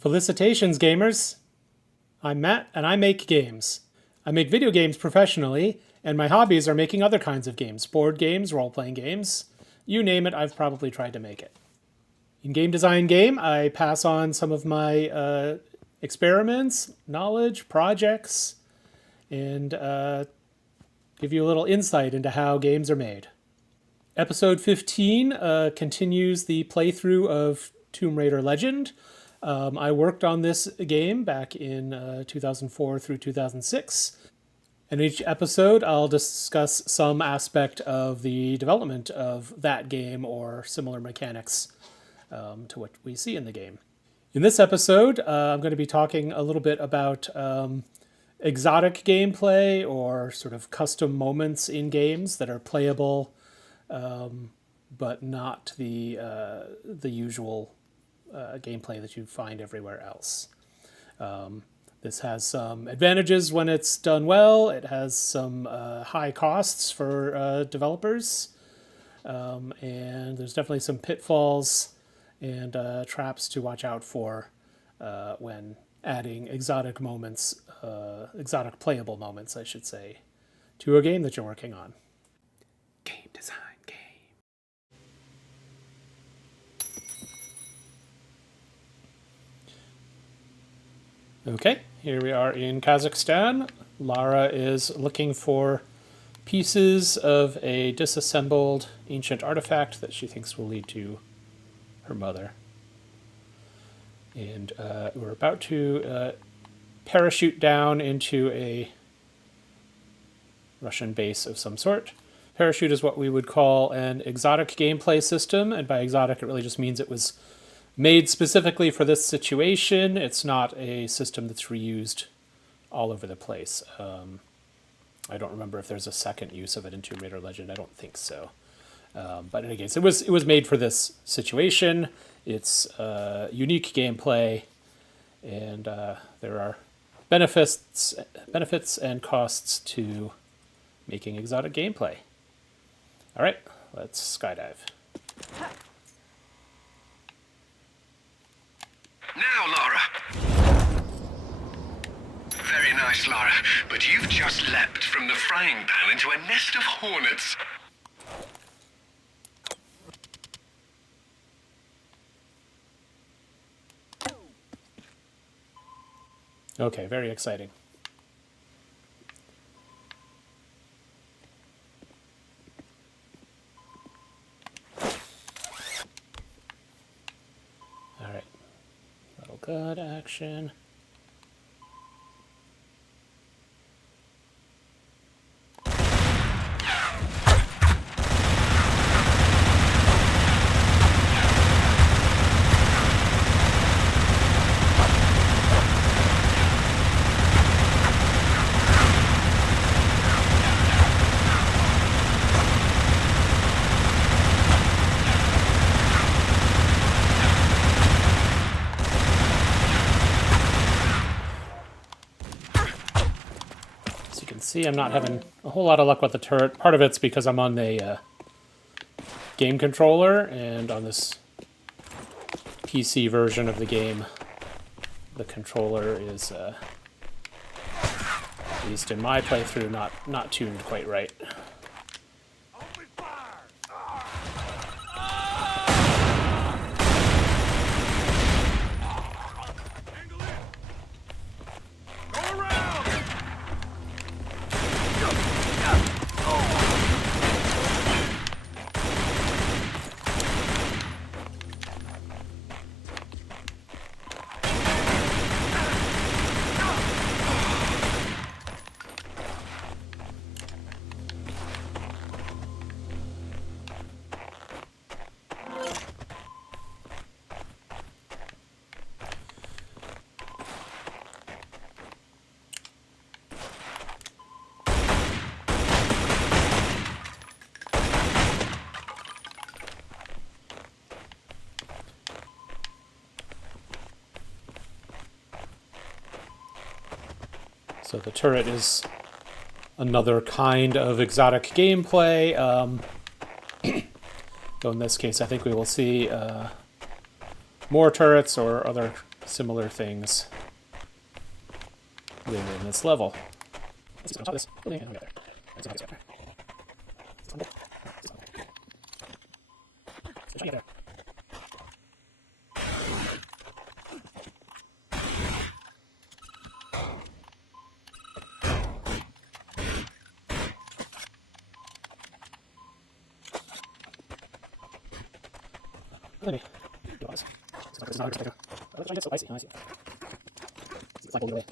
Felicitations, gamers! I'm Matt, and I make games. I make video games professionally, and my hobbies are making other kinds of games. Board games, role-playing games. You name it, I've probably tried to make it. In Game Design Game, I pass on some of my experiments, knowledge, projects, and give you a little insight into how games are made. Episode 15 continues the playthrough of Tomb Raider Legend. I worked on this game back in 2004 through 2006. In each episode, I'll discuss some aspect of the development of that game or similar mechanics to what we see in the game. In this episode, I'm going to be talking a little bit about exotic gameplay or sort of custom moments in games that are playable, but not the usual gameplay that you find everywhere else. This has some advantages when it's done well. It has some high costs for developers, and there's definitely some pitfalls and traps to watch out for when adding exotic moments, exotic playable moments, I should say, to a game that you're working on. Game design. Okay, here we are in Kazakhstan. Lara is looking for pieces of a disassembled ancient artifact that she thinks will lead to her mother. And we're about to parachute down into a Russian base of some sort. Parachute is what we would call an exotic gameplay system, and by exotic it really just means it was made specifically for this situation. It's not a system that's reused all over the place. I don't remember if there's a second use of it in Tomb Raider Legend. I don't think so. But in any case, it was made for this situation. It's unique gameplay, and there are benefits and costs to making exotic gameplay. All right, let's skydive. Now, Lara. Very nice, Lara, but you've just leapt from the frying pan into a nest of hornets. Okay, very exciting. All right. Good action. See, I'm not having a whole lot of luck with the turret. Part of it's because I'm on the game controller, and on this PC version of the game, the controller is, at least in my playthrough, not tuned quite right. So the turret is another kind of exotic gameplay. Though in this case, I think we will see more turrets or other similar things within this level. Let's see on top of this building, and we got there. Let's see how this right there. Let's try to get there. Let me do all this. It's not hard to go. Oh, it's so icy. Oh, I see. It's like a little way.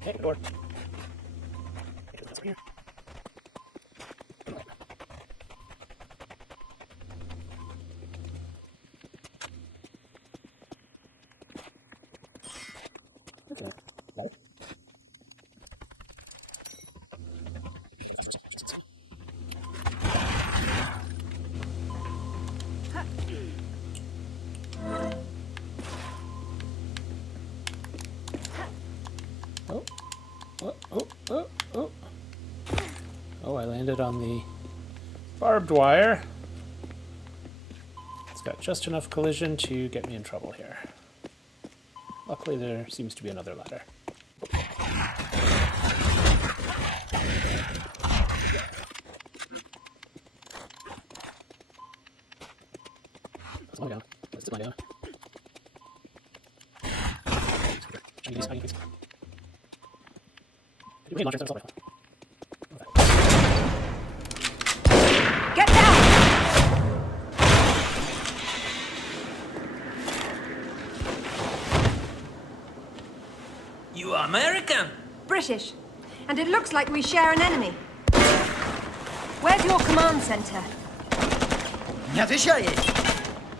Okay, the door. Make sure that's over here. Okay. Right. Oh, I landed on the barbed wire. It's got just enough collision to get me in trouble here. Luckily, there seems to be another ladder. Let's lie down. Let's lie down. Chinese. Get down! You are American? British. And it looks like we share an enemy. Where's your command center? Не отвечай ей!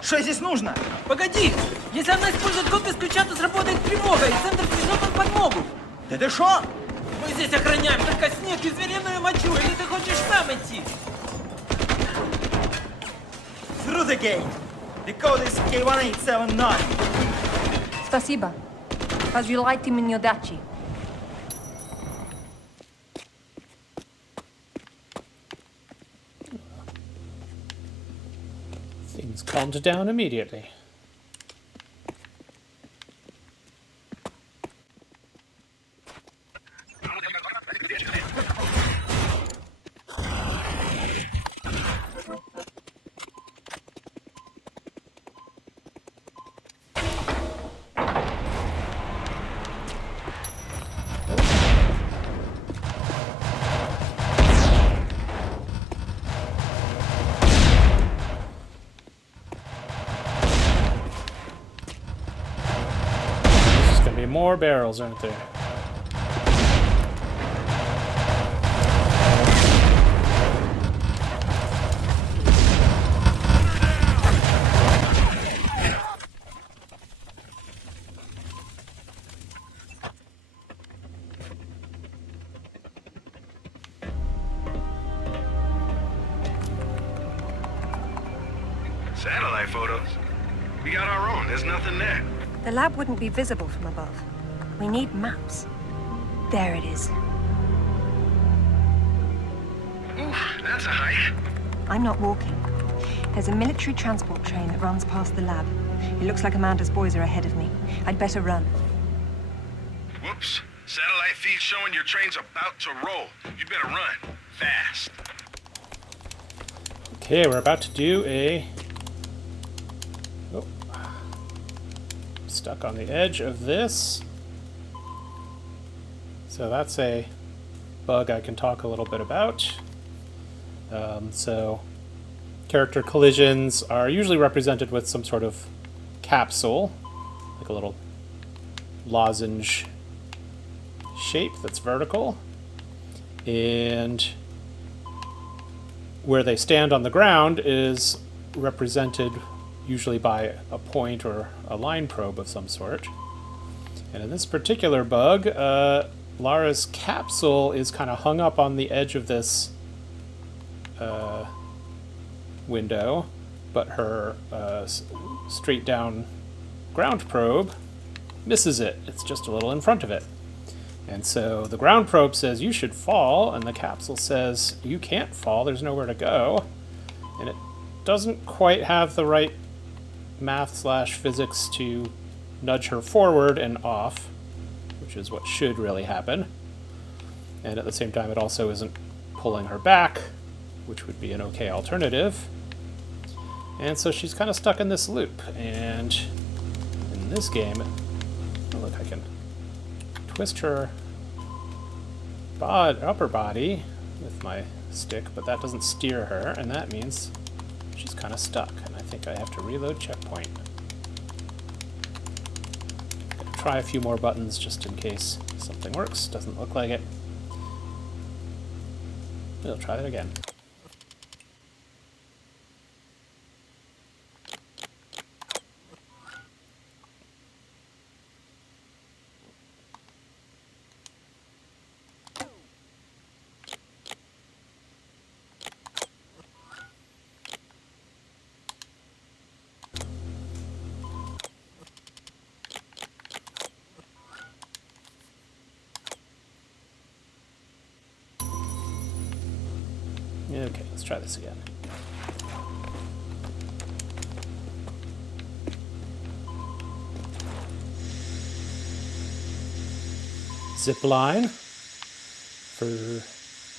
Что здесь нужно? Погоди! Если она использует код без ключа, то сработает тревога, и центр придет на подмогу. Да ты шо? Мы здесь охраняем только снег и звериную мочу, или ты хочешь сам идти? Through the gate. The code is K1879. Спасибо. Разжилайте мне дачи. Things calmed down immediately. More barrels, aren't there? Satellite photos? We got our own. There's nothing there. The lab wouldn't be visible from above. We need maps. There it is. Oof, that's a hike. I'm not walking. There's a military transport train that runs past the lab. It looks like Amanda's boys are ahead of me. I'd better run. Whoops. Satellite feed showing your train's about to roll. You'd better run. Fast. Okay, we're about to do a... Oh. Stuck on the edge of this. So that's a bug I can talk a little bit about. So character collisions are usually represented with some sort of capsule, like a little lozenge shape that's vertical. And where they stand on the ground is represented usually by a point or a line probe of some sort. And in this particular bug, Lara's capsule is kind of hung up on the edge of this window, but her straight down ground probe misses it. It's just a little in front of it. And so the ground probe says you should fall, and the capsule says you can't fall, there's nowhere to go. And it doesn't quite have the right math/physics to nudge her forward and off, which is what should really happen. And at the same time, it also isn't pulling her back, which would be an okay alternative. And so she's kind of stuck in this loop. And in this game, oh look, I can twist her upper body with my stick, but that doesn't steer her, and that means she's kind of stuck. And I think I have to reload checkpoint. Try a few more buttons just in case something works. Doesn't look like it. We'll try it again. Okay, let's try this again. Zipline. For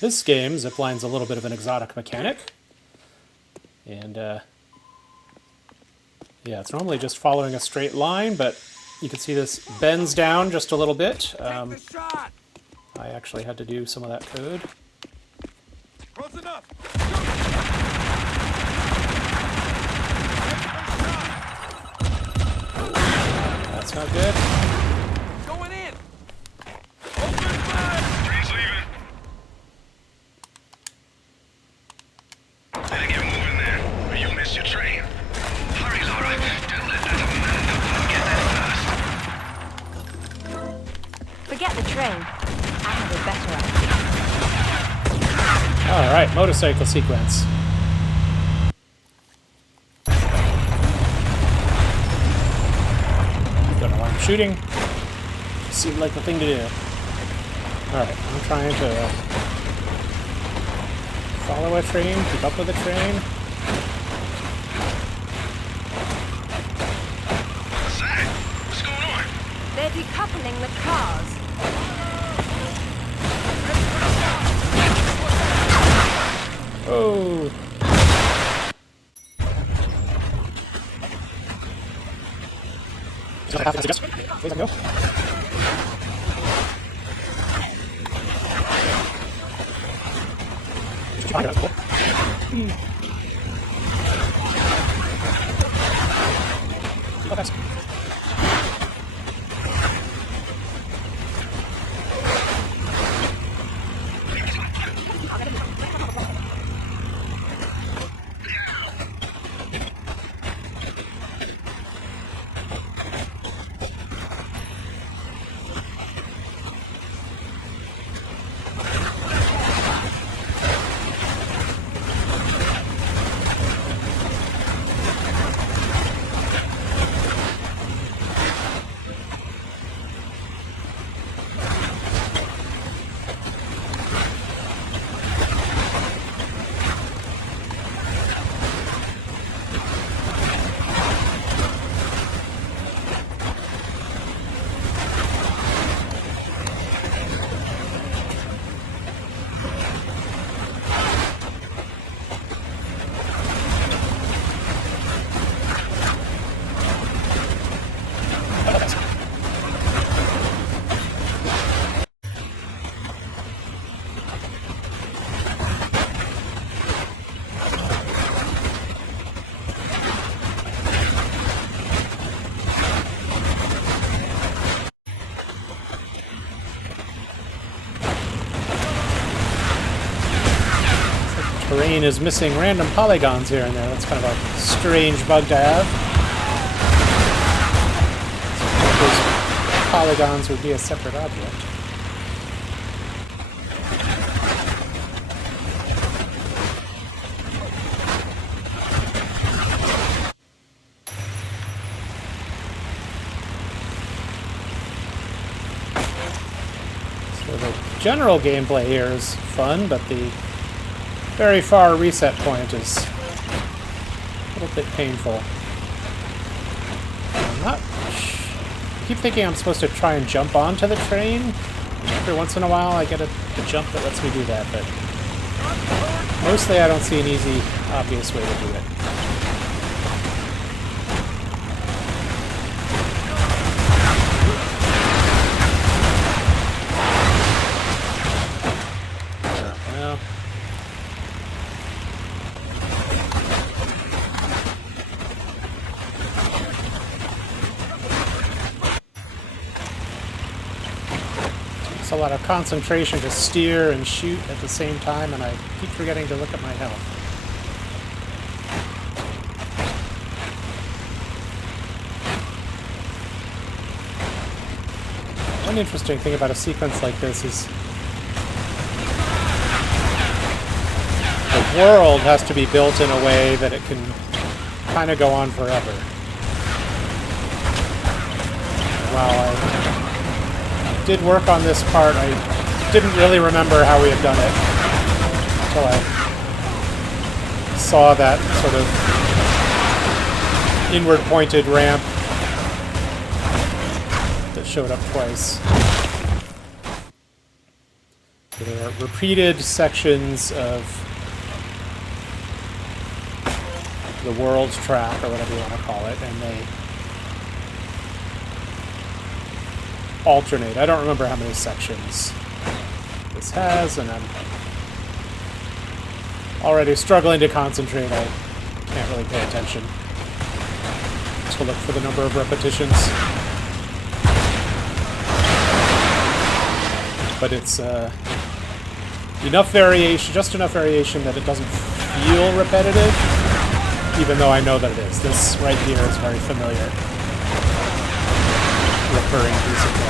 this game, zipline's a little bit of an exotic mechanic. And, yeah, it's normally just following a straight line, but you can see this bends down just a little bit. I actually had to do some of that code. Close enough. That's not good. Going in. Open fire. Train's leaving. Better get moving there, or you'll miss your train. Hurry, Laura. Don't let that Amanda get there first. Forget the train. I have a better idea. Alright, motorcycle sequence. Don't know why I'm shooting. Seemed like the thing to do. Alright, I'm trying to follow a train, keep up with a train. What's that? What's going on? They're decoupling the cars. Oh! Please go. Terrain is missing random polygons here and there. That's kind of a strange bug to have. Those polygons would be a separate object. So the general gameplay here is fun, but the very far reset point is little bit painful. I keep thinking I'm supposed to try and jump onto the train. Every once in a while I get a jump that lets me do that, but mostly I don't see an easy, obvious way to do it. Well. A lot of concentration to steer and shoot at the same time, and I keep forgetting to look at my health. One interesting thing about a sequence like this is the world has to be built in a way that it can kind of go on forever. While I did work on this part, I didn't really remember how we had done it until I saw that sort of inward pointed ramp that showed up twice. There are repeated sections of the world's track, or whatever you want to call it, and they alternate. I don't remember how many sections this has, and I'm already struggling to concentrate. I can't really pay attention to look for the number of repetitions. But it's enough variation, just enough variation that it doesn't feel repetitive, even though I know that it is. This right here is very familiar. Recurring piece of play.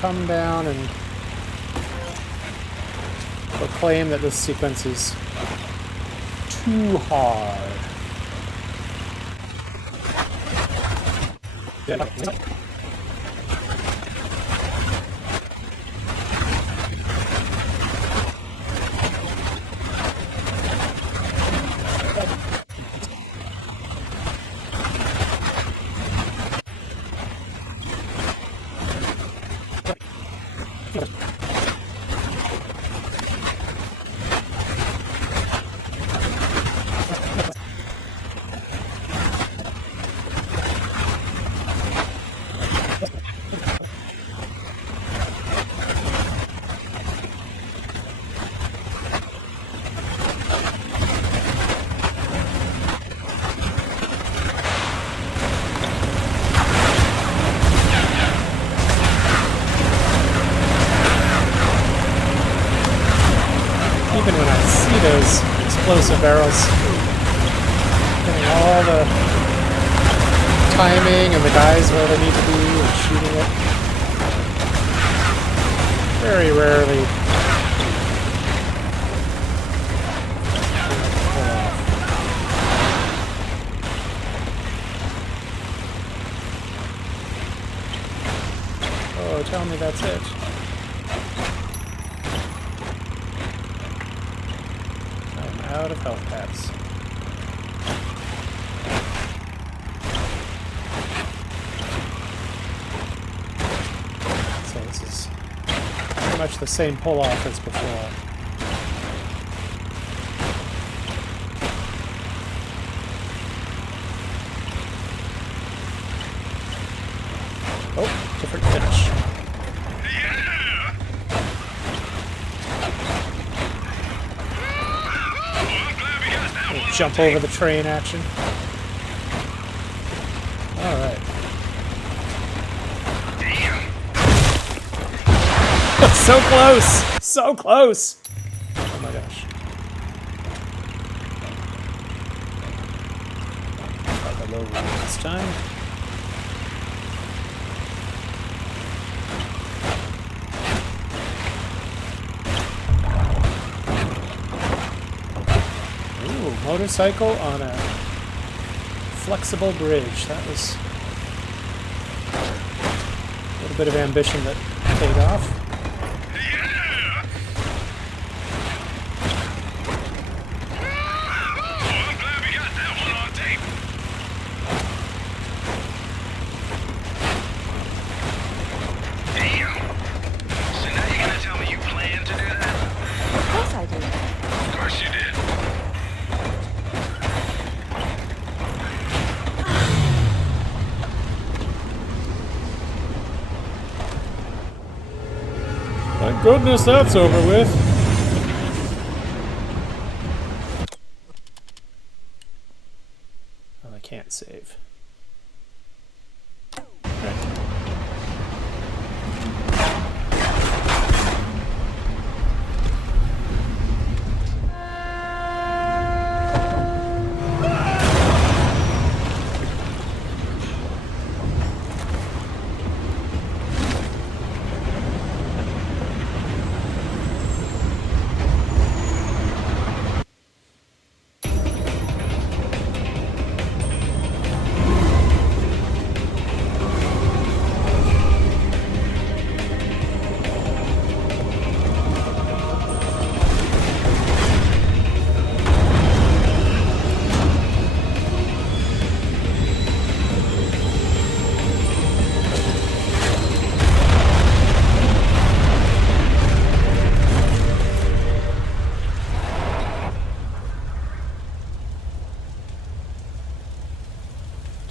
Come down and proclaim that this sequence is too hard. Even when I see those explosive barrels, getting all the timing and the guys where they need to be and shooting it, very rarely pull off. Oh, tell me that's it. Out of health packs. So this is pretty much the same pull-off as before. Oh, different finish. Jump over the train action. Alright. So close! So close! Oh my gosh. low room this time. Ooh, motorcycle on a flexible bridge. That was a little bit of ambition that paid off. Thank goodness that's over with. Oh, I can't save. Right.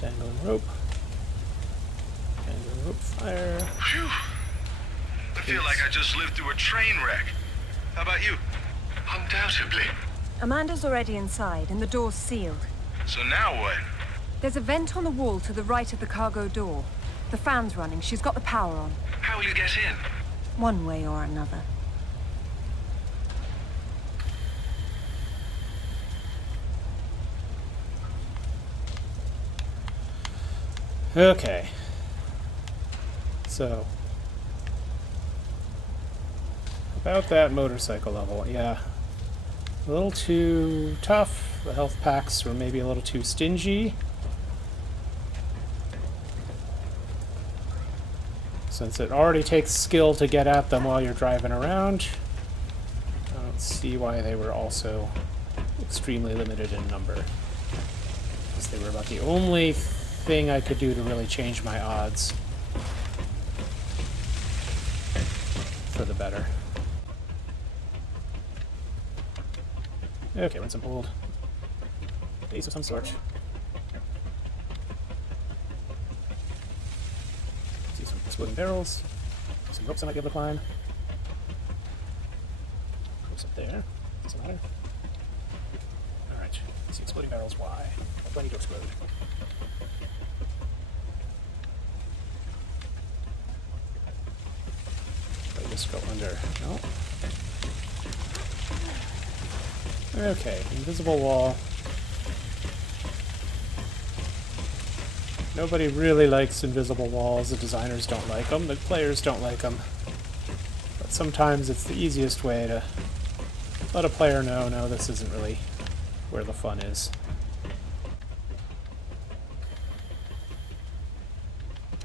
Dangling rope. Dangling rope fire. Phew. I feel like I just lived through a train wreck. How about you? Undoubtedly. Amanda's already inside, and the door's sealed. So now what? There's a vent on the wall to the right of the cargo door. The fan's running. She's got the power on. How will you get in? One way or another. Okay. So, about that motorcycle level, yeah. A little too tough. The health packs were maybe a little too stingy. Since it already takes skill to get at them while you're driving around, I don't see why they were also extremely limited in number. Because they were about the only thing I could do to really change my odds for the better. Okay, want some old base of some sort. See some exploding barrels. Some ropes I might be able to climb. Ropes up there. Doesn't matter. Alright. See exploding barrels. Why? What do I need to explode? Just go under. No. Okay, invisible wall. Nobody really likes invisible walls. The designers don't like them. The players don't like them. But sometimes it's the easiest way to let a player know, no, this isn't really where the fun is.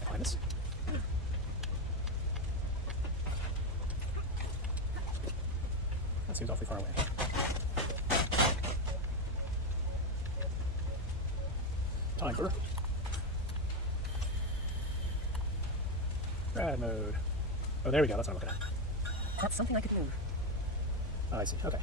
Find us. That seems awfully far away. Time for rad mode. Oh, there we go. That's what I'm looking at. That's something I could move. Oh, I see. Okay.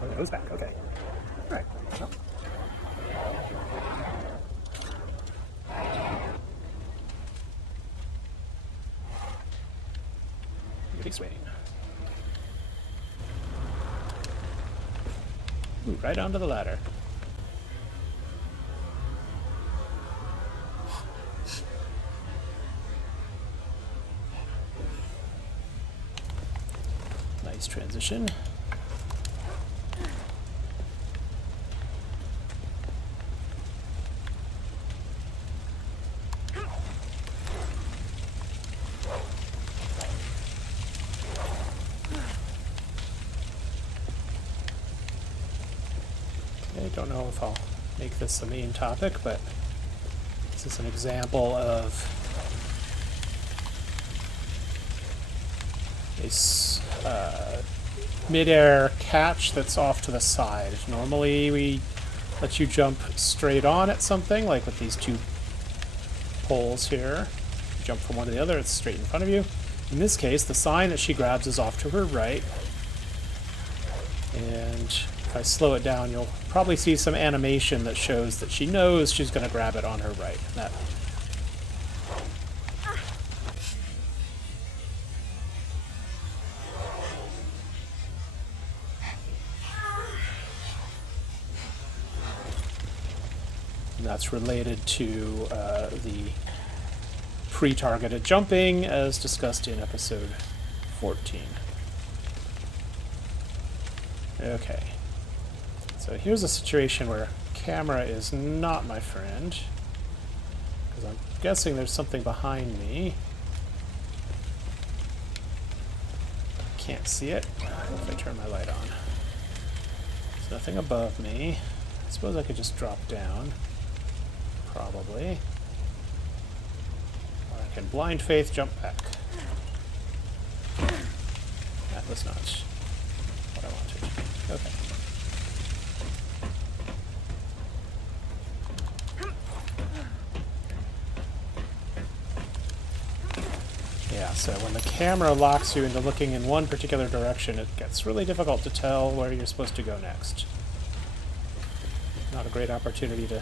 Oh, it goes back. Okay. All right. Well. Big swing. Ooh, right onto the ladder. Nice transition. I don't know if I'll make this the main topic, but this is an example of a mid-air catch that's off to the side. Normally we let you jump straight on at something, like with these two poles here. You jump from one to the other, it's straight in front of you. In this case, the sign that she grabs is off to her right. And if I slow it down, you'll probably see some animation that shows that she knows she's going to grab it on her right. That's related to the pre-targeted jumping as discussed in episode 14. Okay, so here's a situation where camera is not my friend, because I'm guessing there's something behind me. Can't see it. If I turn my light on. There's nothing above me. I suppose I could just drop down. Probably. Or I can blind faith jump back. That was not what I wanted. Okay. Yeah, so when the camera locks you into looking in one particular direction, it gets really difficult to tell where you're supposed to go next. Not a great opportunity to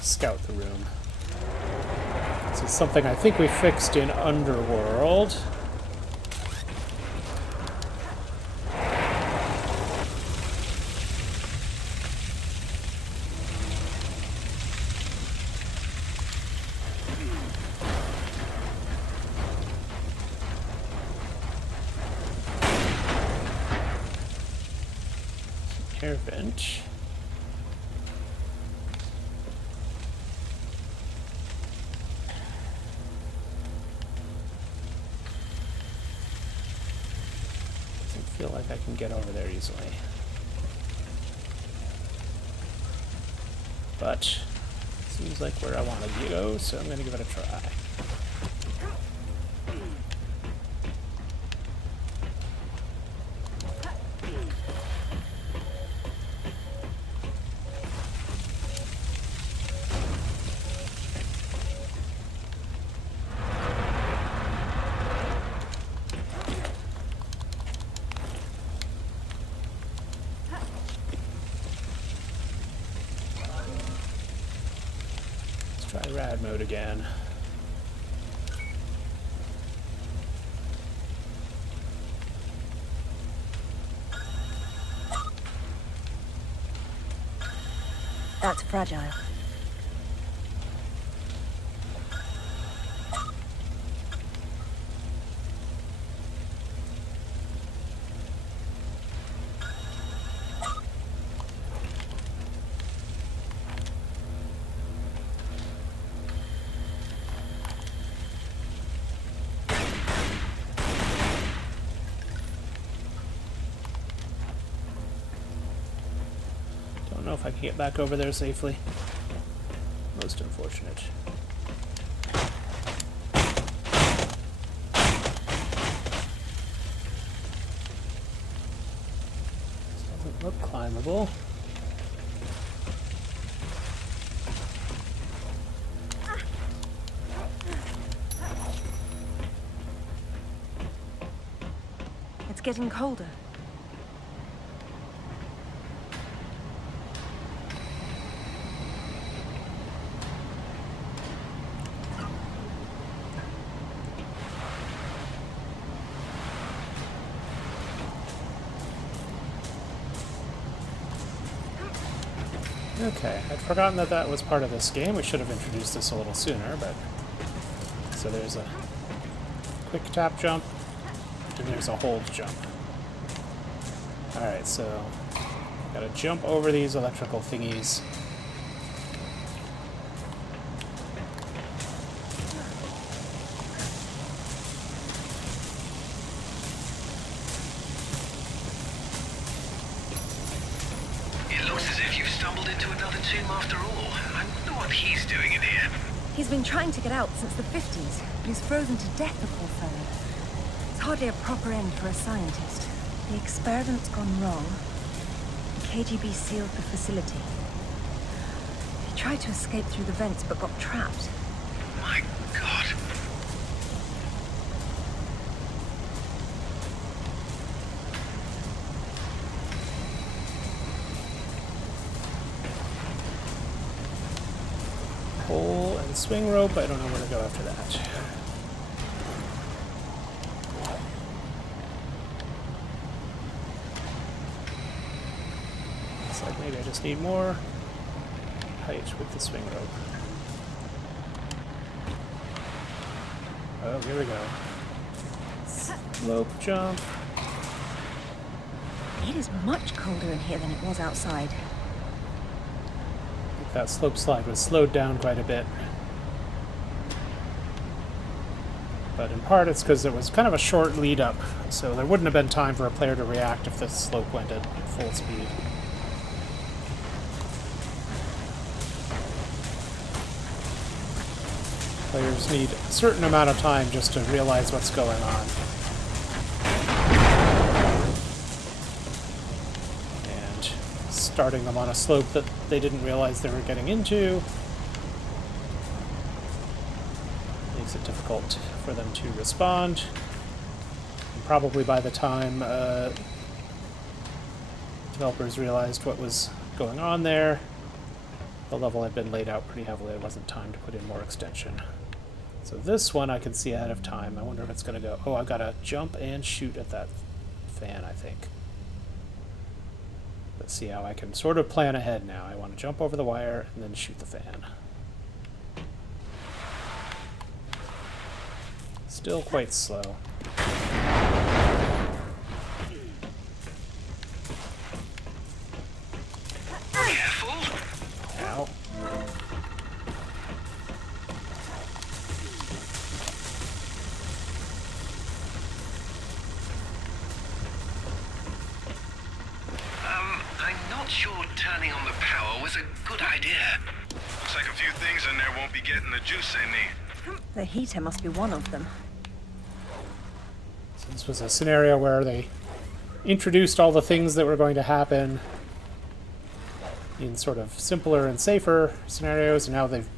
scout the room. This is something I think we fixed in Underworld. Air vent. Feel like I can get over there easily. But seems like where I want to go, so I'm going to give it a try. Try rad mode again. That's fragile. Don't know if I can get back over there safely. Most unfortunate. Doesn't look climbable. It's getting colder. Okay, I'd forgotten that that was part of this game. We should have introduced this a little sooner, but... So there's a quick tap jump, and there's a hold jump. Alright, so gotta jump over these electrical thingies. It looks as if you've stumbled into another tomb after all. I wonder what he's doing in here. He's been trying to get out since the 50s, but he's frozen to death, the poor fellow. It's hardly a proper end for a scientist. The experiment's gone wrong. The KGB sealed the facility. He tried to escape through the vents, but got trapped. My God. Pole and swing rope. I don't know where to go after that. Looks like maybe I just need more height with the swing rope. Oh, here we go. Slope jump. It is much colder in here than it was outside. That slope slide was slowed down quite a bit. But in part it's because it was kind of a short lead up, so there wouldn't have been time for a player to react if the slope went at full speed. Players need a certain amount of time just to realize what's going on. And starting them on a slope that they didn't realize they were getting into makes it difficult for them to respond. And probably by the time developers realized what was going on there, the level had been laid out pretty heavily. It wasn't time to put in more extension. So this one I can see ahead of time. I wonder if it's going to go... Oh, I've got to jump and shoot at that fan, I think. Let's see how I can sort of plan ahead now. I want to jump over the wire and then shoot the fan. Still quite slow. Careful. Ow. I'm not sure turning on the power was a good idea. Looks like a few things in there won't be getting the juice they need. The heater must be one of them. So this was a scenario where they introduced all the things that were going to happen in sort of simpler and safer scenarios, and now they've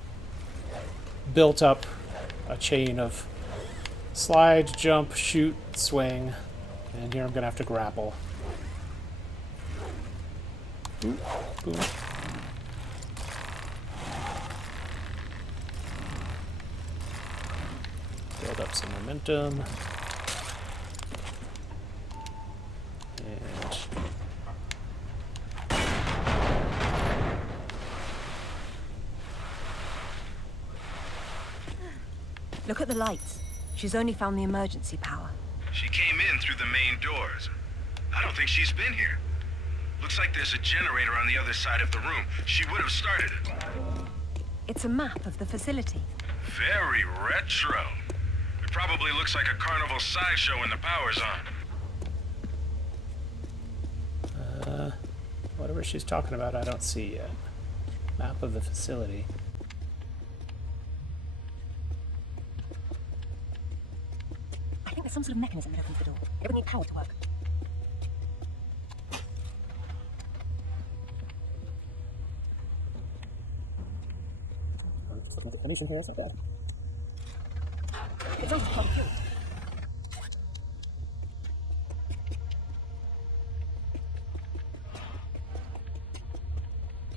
built up a chain of slide, jump, shoot, swing, and here I'm going to have to grapple. Ooh, boom. Build up some momentum. And Look at the lights. She's only found the emergency power. She came in through the main doors. I don't think she's been here. Looks like there's a generator on the other side of the room. She would have started it. It's a map of the facility. Very retro. It probably looks like a carnival sideshow when the power's on. whatever she's talking about, I don't see yet. Map of the facility. I think there's some sort of mechanism that opens the door. It would need power to work. It's also quite cute.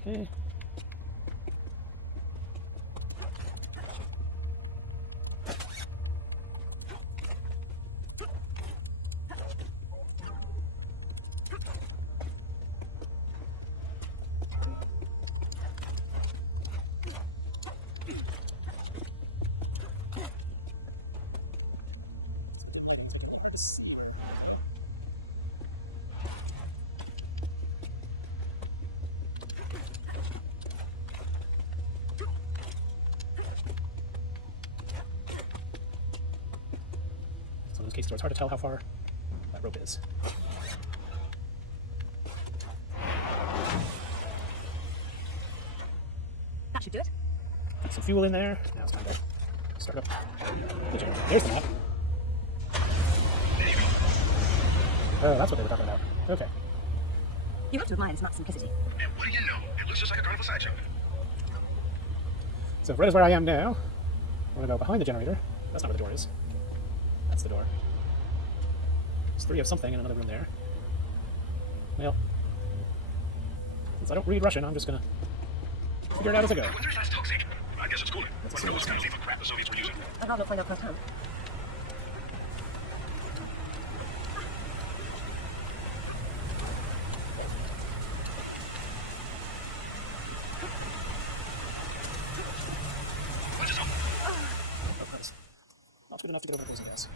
Okay. case, so it's hard to tell how far that rope is. That should do it. Put some fuel in there. Now it's time to start up the generator. There's the map. Oh, that's what they were talking about. Okay. You have to admire this map's simplicity. And what do you know? It looks just like a carnival sideshow. So right is where I am now. I'm going to go behind the generator. That's not where the door is. That's the door. There's 3 of something in another room there. Well, since I don't read Russian, I'm just going to figure it out as I go. I wonder if that's toxic. I guess it's cooling. Like those kind of lethal crap the Soviets were using. I'd rather not find out firsthand. What's this up? Oh, Christ. Not good enough to get over those guys.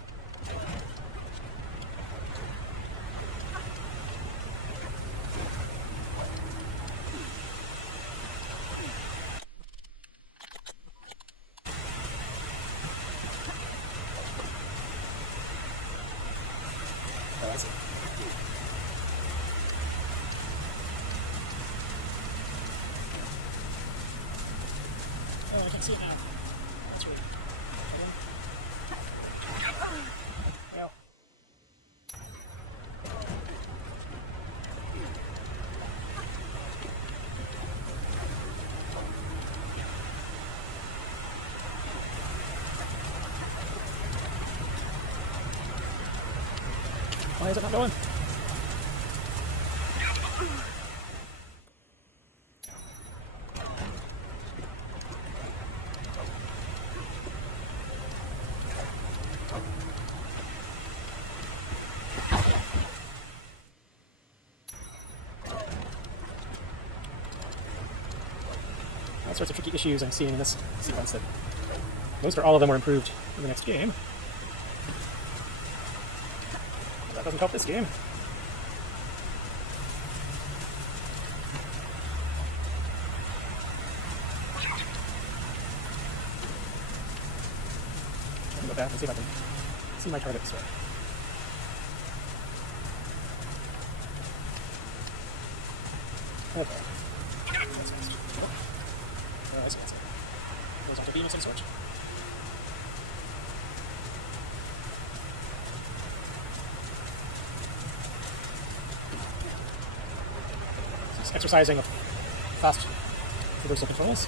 Oh, that's it. Oh, I can't see it now. That's weird. Well. Why is it not going? All sorts of tricky issues I'm seeing in this sequence that most or all of them were improved in the next game. That doesn't help this game. Let me go back and see if I can see my target this way. Okay. That's fast. Oh, I see, I see. Goes onto a beam of some sort. Just exercising of fast reversal controls.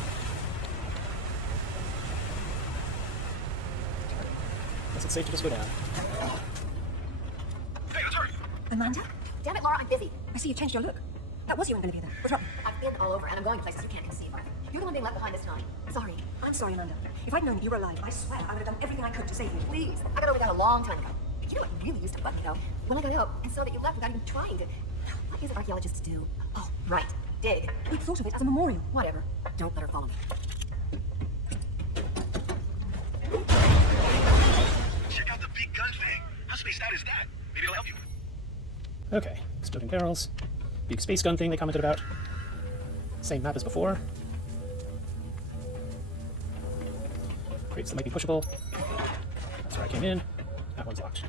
Guess it's safe to just go down. Hey, let's hurry. Amanda? Damn it, Laura, I'm busy. I see you changed your look. That was you weren't going to be there. What's wrong? I've been all over, and I'm going places you can't conceive of. You're the one being left behind this time. Sorry. I'm sorry, Amanda. If I'd known that you were alive, I swear I would have done everything I could to save you. Please. I got over that a long time ago. You know what really used to bug me, though? When I got out and saw that you left without even trying to. What is it archaeologists do? Oh, right. Dig. We thought of it as a memorial. Whatever. Don't let her follow me. Check out the big gun thing. How spaced out is that? Maybe it'll help you. Okay, exploding barrels. Big space gun thing they commented about. Same map as before. Crates that might be pushable. That's where I came in. That one's locked.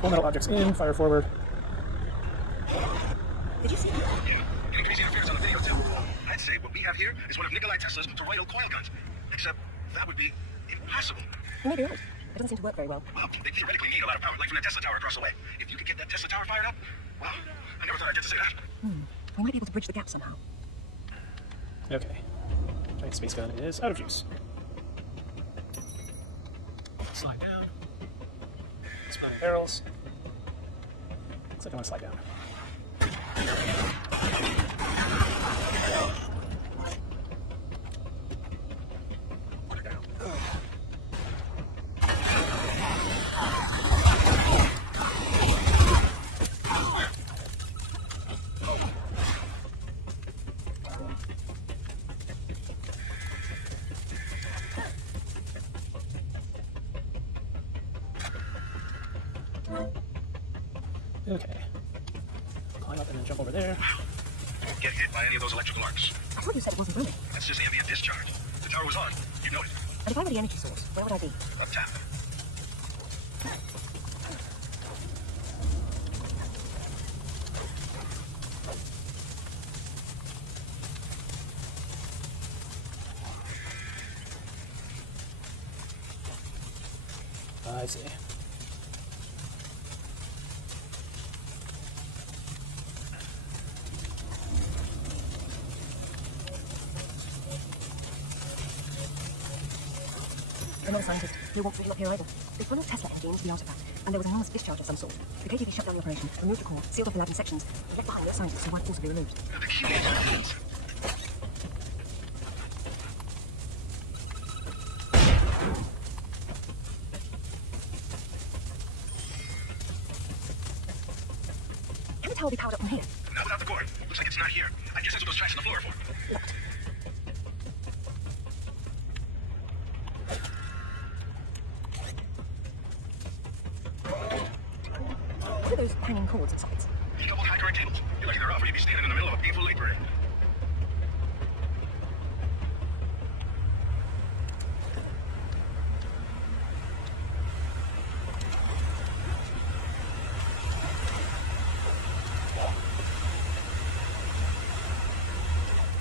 Pull metal objects in, fire forward. Did you see that? Yeah, getting crazy interference on the video too. I'd say what we have here is one of Nikolai Tesla's toroidal coil guns. Except that would be impossible. You may be right. It doesn't seem to work very well. Well, they theoretically need a lot of power, like from the Tesla tower across the way. If you could get that Tesla tower fired up, well, I never thought I'd get to say that. We might be able to bridge the gap somehow. Okay. Giant space gun is out of juice. Slide down. Exploding barrels. Looks like I want to slide down. Water down. Okay. Climb up and then jump over there. Get hit by any of those electrical arcs. I thought you said it wasn't moving. That's just ambient discharge. If the tower was on, you'd know it. And if I were the energy source, where would I be? Up top. I see. Another scientist who wants me up here either. They funneled Tesla energy into the artifact, and there was an enormous discharge of some sort. The KGB shut down the operation, removed the core, sealed off the lab in sections, and left behind no scientists who weren't forcibly removed. The key is evidence. Can the tower be powered up from here? Not without the cord. Looks like it's not here. I guess that's what those tracks on the floor are for. Locked. What are those hanging cords and sockets? Double high current cables. You're lucky they're off, or you'd be standing in the middle of a painful labor parade.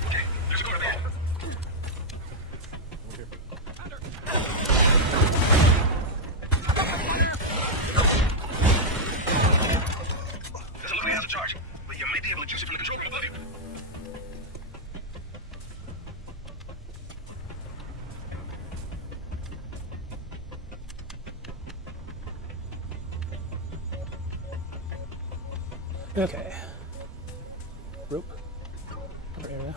Okay, there's a cord up there. Doesn't look like it has a charge, but you may be able to juice it from the control room above you. Okay. Rope. Other area.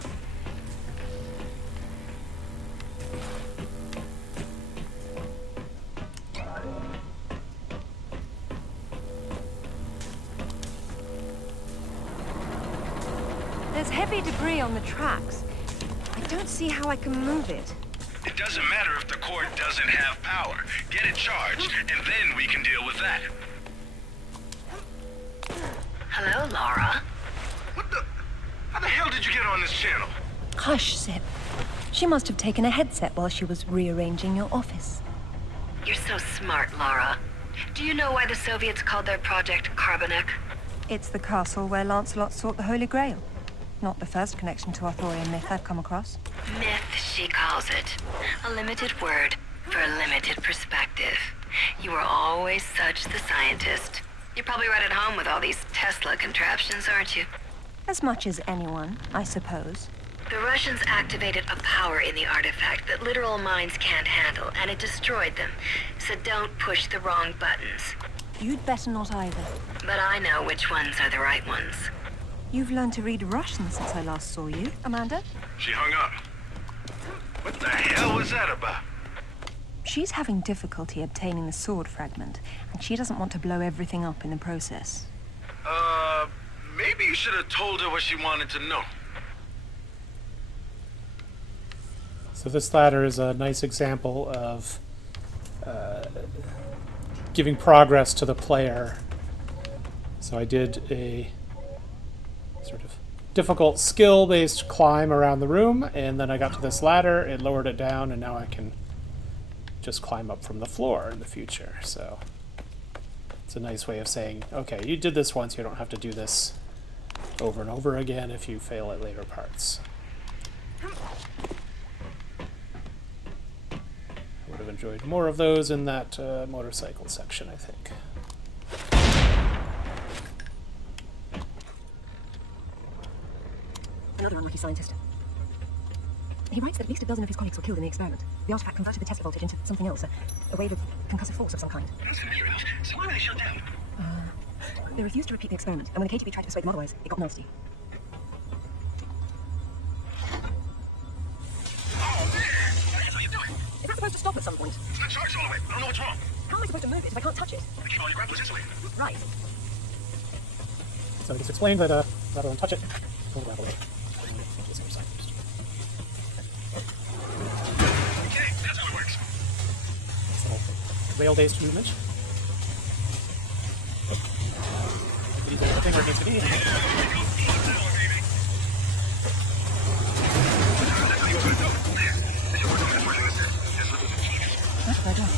There's heavy debris on the tracks. I don't see how I can move it. It doesn't matter if the cord doesn't have power. Get it charged, and then we can deal with that. Hello, Laura. What the? How the hell did you get on this channel? Hush, Zip. She must have taken a headset while she was rearranging your office. You're so smart, Laura. Do you know why the Soviets called their project Carbonek? It's the castle where Lancelot sought the Holy Grail. Not the first connection to Arthurian myth I've come across. Myth, she calls it. A limited word for a limited perspective. You were always such the scientist. You're probably right at home with all these Tesla contraptions, aren't you? As much as anyone, I suppose. The Russians activated a power in the artifact that literal minds can't handle, and it destroyed them. So don't push the wrong buttons. You'd better not either. But I know which ones are the right ones. You've learned to read Russian since I last saw you, Amanda. She hung up. What the hell was that about? She's having difficulty obtaining the sword fragment, and she doesn't want to blow everything up in the process. Maybe you should have told her what she wanted to know. So this ladder is a nice example of giving progress to the player. So I did a sort of difficult skill-based climb around the room, and then I got to this ladder, it lowered it down, and now I can just climb up from the floor in the future. So it's a nice way of saying, okay, you did this once, you don't have to do this over and over again if you fail at later parts. I would have enjoyed more of those in that motorcycle section, I think. Another unlucky scientist. He writes that at least a dozen of his colleagues were killed in the experiment. The artifact converted the Tesla voltage into something else, a wave of concussive force of some kind. So why were they shut down? They refused to repeat the experiment, and when the KGB tried to persuade them otherwise, it got nasty. What are you doing? Is that supposed to stop at some point? It's not charged all the way. I don't know what's wrong. How am I supposed to move it if I can't touch it? The cable on your grapple is insulated. Right. So I just explained that rather than touch it, pull that away. Okay, that's how it works. Rail-based movement. Leave the thing where it needs to be. That's very good.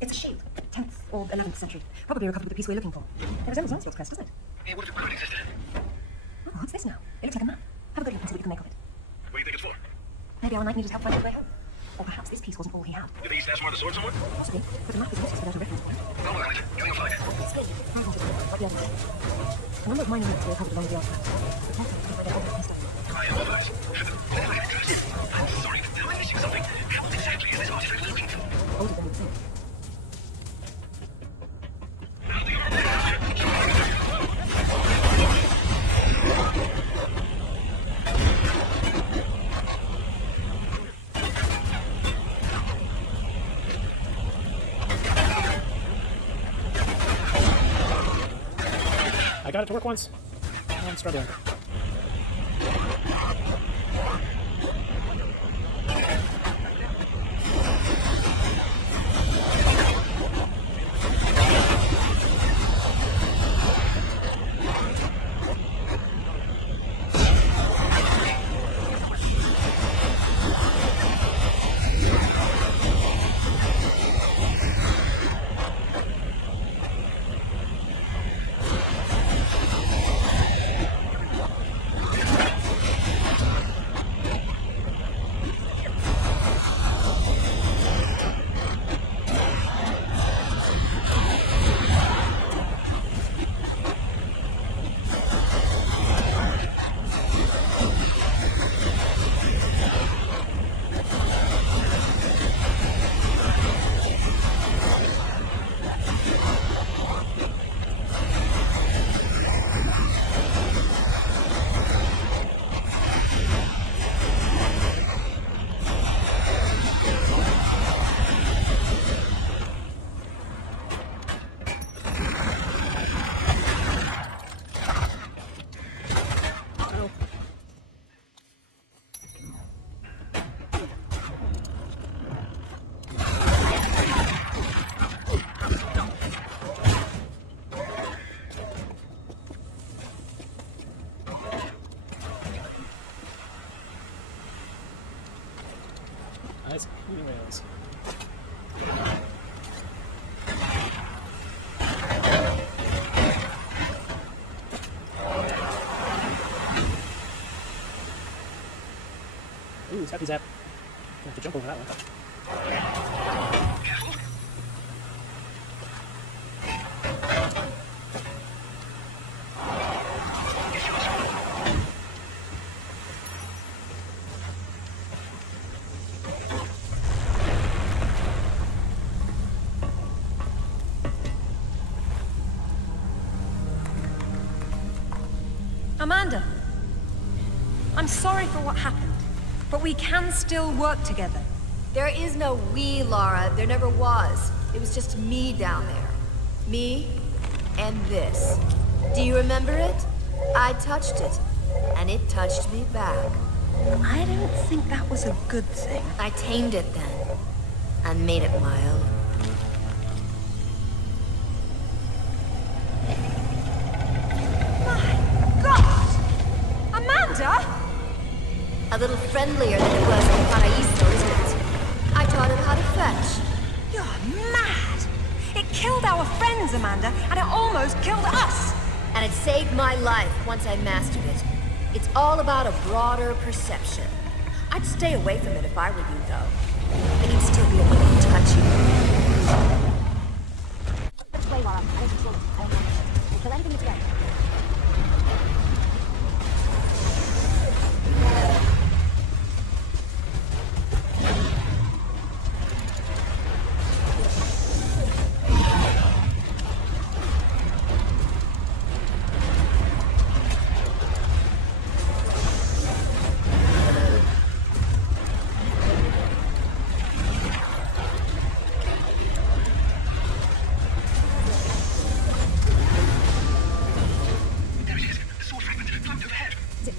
It's a shield. 10th or 11th century. Probably recovered with the piece we're looking for. It resembles Mansfield's crest, doesn't it? Hey, what if it could have existed? Oh, what's this now? It looks like a map. Have a good look and see what you can make of it. What do you think it's for? Maybe our knight needed help finding his way home. Or perhaps this piece wasn't all he had. You think he stashed one of the swords somewhere? Possibly, but the map is useless without a reference point. Don't worry, getting a flag. It's clearly thousands of them, like the others. A number of minor notes were recovered along the artifact. The text is where they're all stolen. I apologize. I'm sorry, am I missing something? What exactly is this artifact looking for? Older than we think. I got it to work once. Now I'm struggling. Nice. Anyways. Ooh, Zappy Zap. I have to jump over that one. Amanda, I'm sorry for what happened, but we can still work together. There is no we, Lara. There never was. It was just me down there. Me and this. Do you remember it? I touched it, and it touched me back. I don't think that was a good thing. I tamed it then, and made it my own. My God! Amanda! A little friendlier than it was in Paraíso, isn't it? I taught it how to fetch. You're mad! It killed our friends, Amanda, and it almost killed us! And it saved my life once I mastered it. It's all about a broader perception. I'd stay away from it if I were you, though. I can still be a little touchy. Which way, Laura? I don't control it. I don't manage it. We'll kill anything that's dead.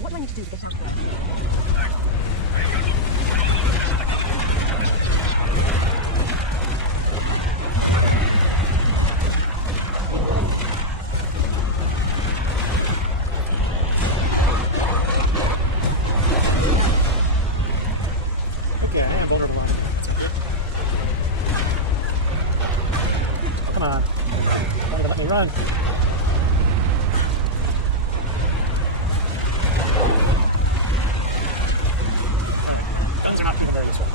What do I need to do to get out of here? Okay, I am vulnerable. Come on. Not gonna let me run. Guns are not getting very useful.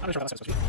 I'm not sure what that's supposed to be.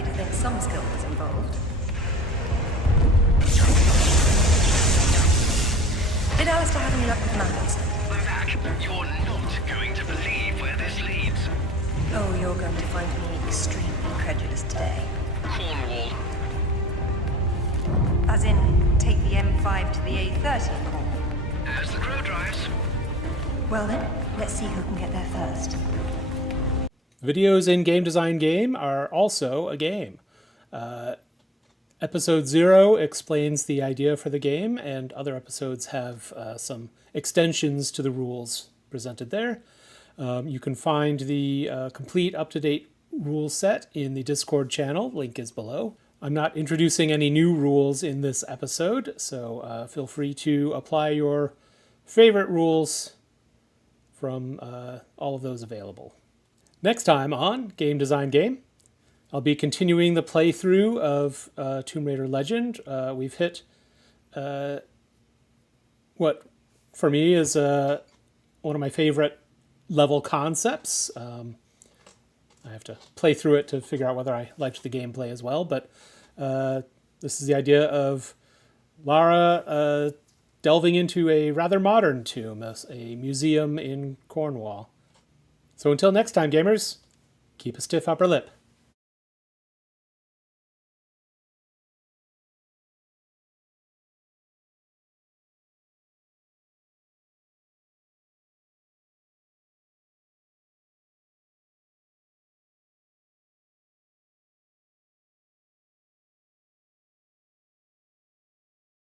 like to think some skill was involved. Did Alistair have any luck with maths? I'm back. You're not going to believe where this leads. Oh, you're going to find me extremely credulous today. Cornwall. As in, take the M5 to the A30 in Cornwall. As the crow drives. Well then, let's see who can get there first. Videos in Game Design Game are also a game. Episode 0 explains the idea for the game, and other episodes have some extensions to the rules presented there. You can find the complete up-to-date rule set in the Discord channel. Link is below. I'm not introducing any new rules in this episode, so feel free to apply your favorite rules from all of those available. Next time on Game Design Game, I'll be continuing the playthrough of Tomb Raider Legend. We've hit what, for me, is one of my favorite level concepts. I have to play through it to figure out whether I liked the gameplay as well, but This is the idea of Lara delving into a rather modern tomb, a museum in Cornwall. So until next time, gamers, keep a stiff upper lip.